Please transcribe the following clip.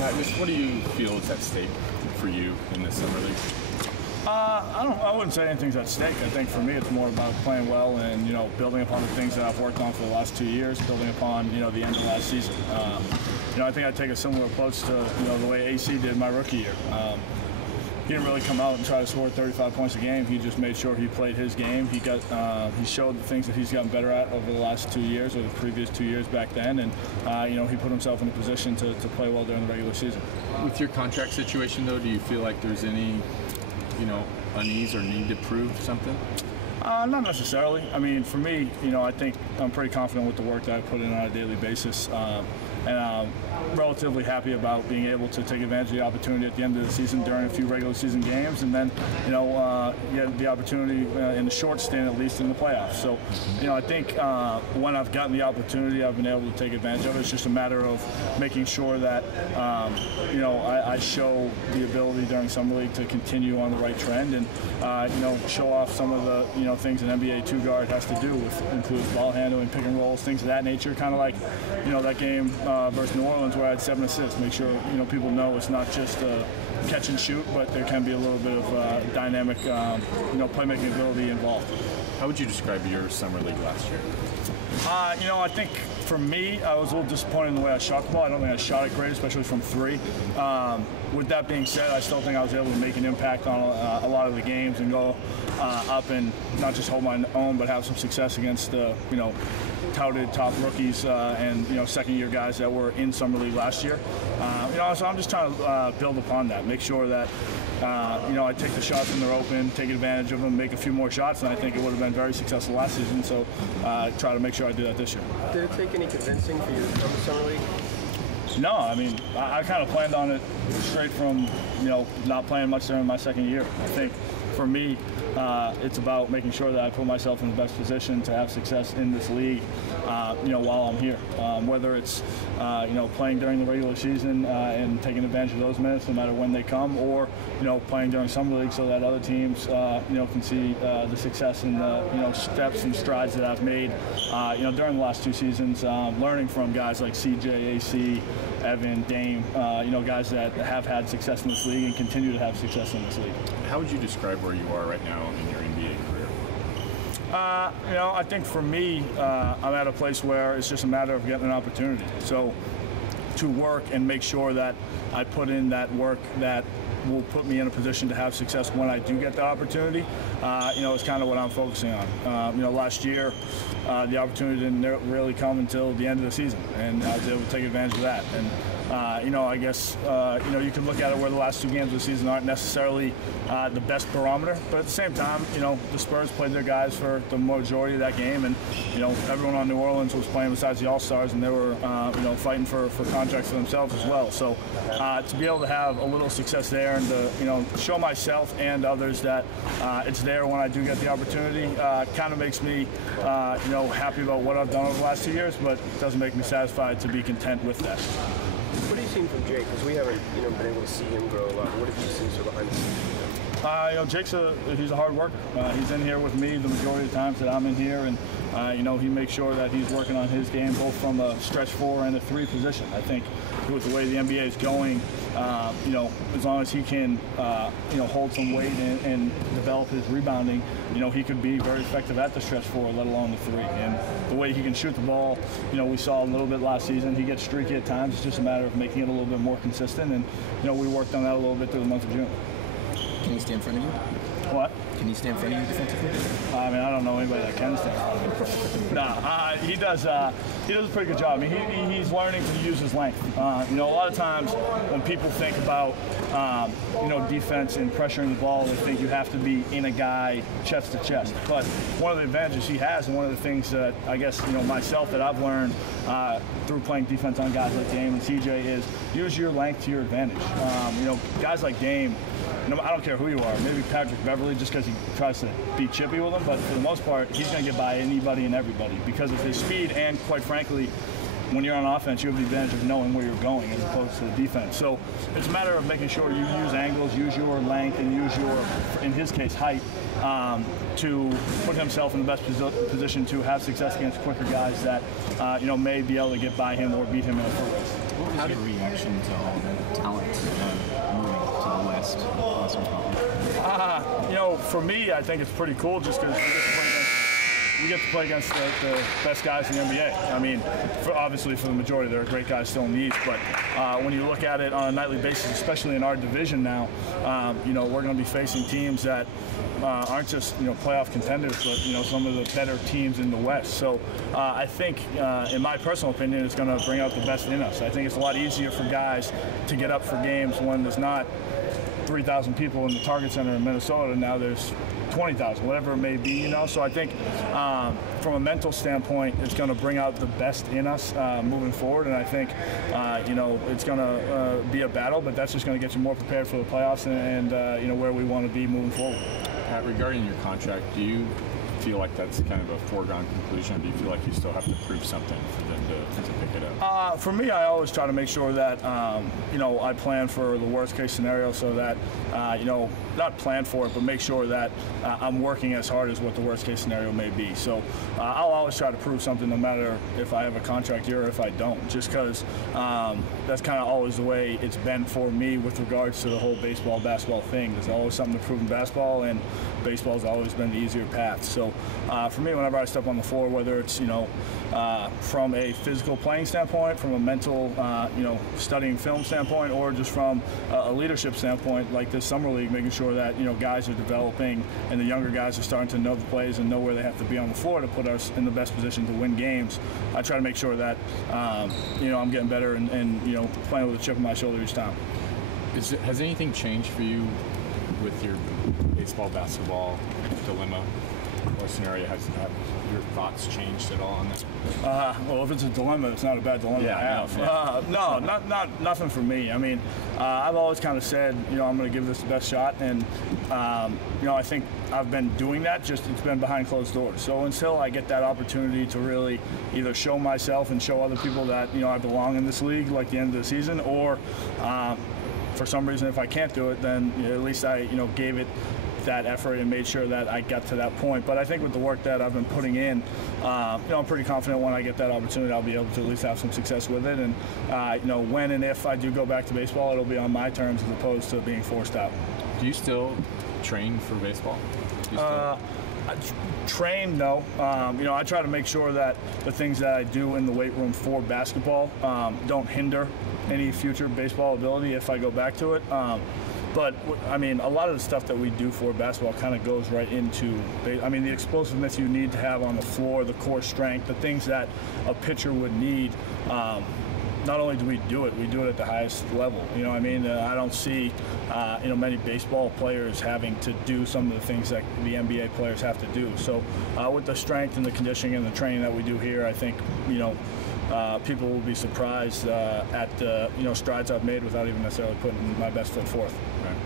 Pat, just what do you feel is at stake for you in this summer league? I wouldn't say anything's at stake. I think for me it's more about playing well and, building upon the things that I've worked on for the last 2 years, building upon, the end of last season. I think I take a similar approach to, the way AC did my rookie year. He didn't really come out and try to score 35 points a game. He just made sure he played his game. He showed the things that he's gotten better at over the last 2 years or the previous 2 years back then. And, he put himself in a position to play well during the regular season. With your contract situation, though, do you feel like there's any, unease or need to prove something? Not necessarily. I mean, for me, I think I'm pretty confident with the work that I put in on a daily basis. And I'm relatively happy about being able to take advantage of the opportunity at the end of the season during a few regular season games, and then, get the opportunity in the short stint, at least in the playoffs. So, I think when I've gotten the opportunity, I've been able to take advantage of it. It's just a matter of making sure that, I show the ability during summer league to continue on the right trend and, show off some of the, things an NBA two-guard has to do, which includes ball handling, pick and rolls, things of that nature, kind of like, that game versus New Orleans where I had 7 assists. Make sure, people know it's not just catch and shoot, but there can be a little bit of dynamic, playmaking ability involved. How would you describe your summer league last year? I think for me, I was a little disappointed in the way I shot the ball. I don't think I shot it great, especially from 3. With that being said, I still think I was able to make an impact on a lot of the games and go up and not just hold my own, but have some success against the, touted top rookies and second-year guys that were in summer league last year. So I'm just trying to build upon that, make sure that I take the shots when they're open, take advantage of them, make a few more shots, and I think it would have been very successful last season. So try to make sure I do that this year. Did it take any convincing for you to come to summer league? No, I mean, I kind of planned on it straight from, not playing much during my second year. I think for me, it's about making sure that I put myself in the best position to have success in this league, while I'm here. Whether it's, playing during the regular season and taking advantage of those minutes no matter when they come, or, playing during summer league so that other teams, can see the success and the, steps and strides that I've made, during the last 2 seasons, learning from guys like CJ, AC, Evan, Dame, guys that have had success in this league and continue to have success in this league. How would you describe where you are right now in your NBA career? I think for me, I'm at a place where it's just a matter of getting an opportunity. So to work and make sure that I put in that work that will put me in a position to have success when I do get the opportunity, is kind of what I'm focusing on. Last year, the opportunity didn't really come until the end of the season, and I was able to take advantage of that. And I guess, you can look at it where the last 2 games of the season aren't necessarily the best barometer, but at the same time, the Spurs played their guys for the majority of that game, and, everyone on New Orleans was playing besides the All-Stars, and they were, fighting for contracts for themselves as well. So to be able to have a little success there and to, show myself and others that it's there when I do get the opportunity, kind of makes me, happy about what I've done over the last 2 years, but doesn't make me satisfied to be content with that. What have you seen from Jake? Because we haven't, been able to see him grow a lot. What have you seen sort of behind the scenes? Jake's he's a hard worker. He's in here with me the majority of the times that I'm in here, and he makes sure that he's working on his game both from a stretch 4 and a 3 position. I think with the way the NBA is going, as long as he can, hold some weight and develop his rebounding, he could be very effective at the stretch 4, let alone the 3. And the way he can shoot the ball, we saw a little bit last season. He gets streaky at times. It's just a matter of making it a little bit more consistent. And, we worked on that a little bit through the month of June. Can he stay in front of you? What? Can he stay in front of you defensively? I don't know anybody that can stay in front of me. He does a pretty good job. I mean, he's learning to use his length. A lot of times when people think about, defense and pressuring the ball, they think you have to be in a guy chest to chest. But one of the advantages he has, and one of the things that I guess, myself that I've learned through playing defense on guys like Dame and CJ is use your length to your advantage. Guys like Dame, I don't care who you are, maybe Patrick Beverly just because he tries to be chippy with them, but for the most part, he's going to get by anybody and everybody because of his speed and, quite frankly, when you're on offense, you have the advantage of knowing where you're going as opposed to the defense. So it's a matter of making sure you use angles, use your length, and use your, in his case, height, to put himself in the best position to have success against quicker guys that may be able to get by him or beat him in a foot race. What was your reaction to all the talent moving to the Western Conference? For me, I think it's pretty cool just because we get to play against the best guys in the NBA. I mean, obviously for the majority, there are great guys still in the East, but when you look at it on a nightly basis, especially in our division now, we're going to be facing teams that aren't just playoff contenders, but some of the better teams in the West. So I think, in my personal opinion, it's going to bring out the best in us. I think it's a lot easier for guys to get up for games when there's not 3,000 people in the Target Center in Minnesota. Now there's 20,000, whatever it may be, So I think from a mental standpoint, it's going to bring out the best in us moving forward. And I think, it's going to be a battle, but that's just going to get you more prepared for the playoffs and where we want to be moving forward. Pat, regarding your contract, do you feel like that's kind of a foregone conclusion, or do you feel like you still have to prove something for them to pick it up? For me, I always try to make sure that, I plan for the worst case scenario so that, not plan for it, but make sure that I'm working as hard as what the worst case scenario may be. So I'll always try to prove something no matter if I have a contract here or if I don't, just because that's kind of always the way it's been for me with regards to the whole baseball, basketball thing. There's always something to prove in basketball, and baseball's always been the easier path. So for me, whenever I step on the floor, whether it's, from a physical playing standpoint, from a mental, studying film standpoint, or just from a leadership standpoint, like this summer league, making sure that, guys are developing and the younger guys are starting to know the plays and know where they have to be on the floor to put us in the best position to win games. I try to make sure that, I'm getting better and playing with a chip on my shoulder each time. Has anything changed for you with your baseball, basketball dilemma or scenario? Have your thoughts changed at all on that? Well, if it's a dilemma, it's not a bad dilemma to have. Yeah. No, nothing for me. I mean, I've always kind of said, I'm going to give this the best shot, and I think I've been doing that. Just it's been behind closed doors. So until I get that opportunity to really either show myself and show other people that I belong in this league, like the end of the season, or for some reason, if I can't do it, then at least I gave it that effort and made sure that I got to that point. But I think with the work that I've been putting in, I'm pretty confident when I get that opportunity, I'll be able to at least have some success with it. And when and if I do go back to baseball, it'll be on my terms as opposed to being forced out. Do you still train for baseball? Train, no. I try to make sure that the things that I do in the weight room for basketball don't hinder any future baseball ability if I go back to it. But, I mean, a lot of the stuff that we do for basketball kind of goes right into, the explosiveness you need to have on the floor, the core strength, the things that a pitcher would need. Not only do we do it at the highest level. I don't see, many baseball players having to do some of the things that the NBA players have to do. So with the strength and the conditioning and the training that we do here, I think, people will be surprised at the strides I've made without even necessarily putting my best foot forth. Right.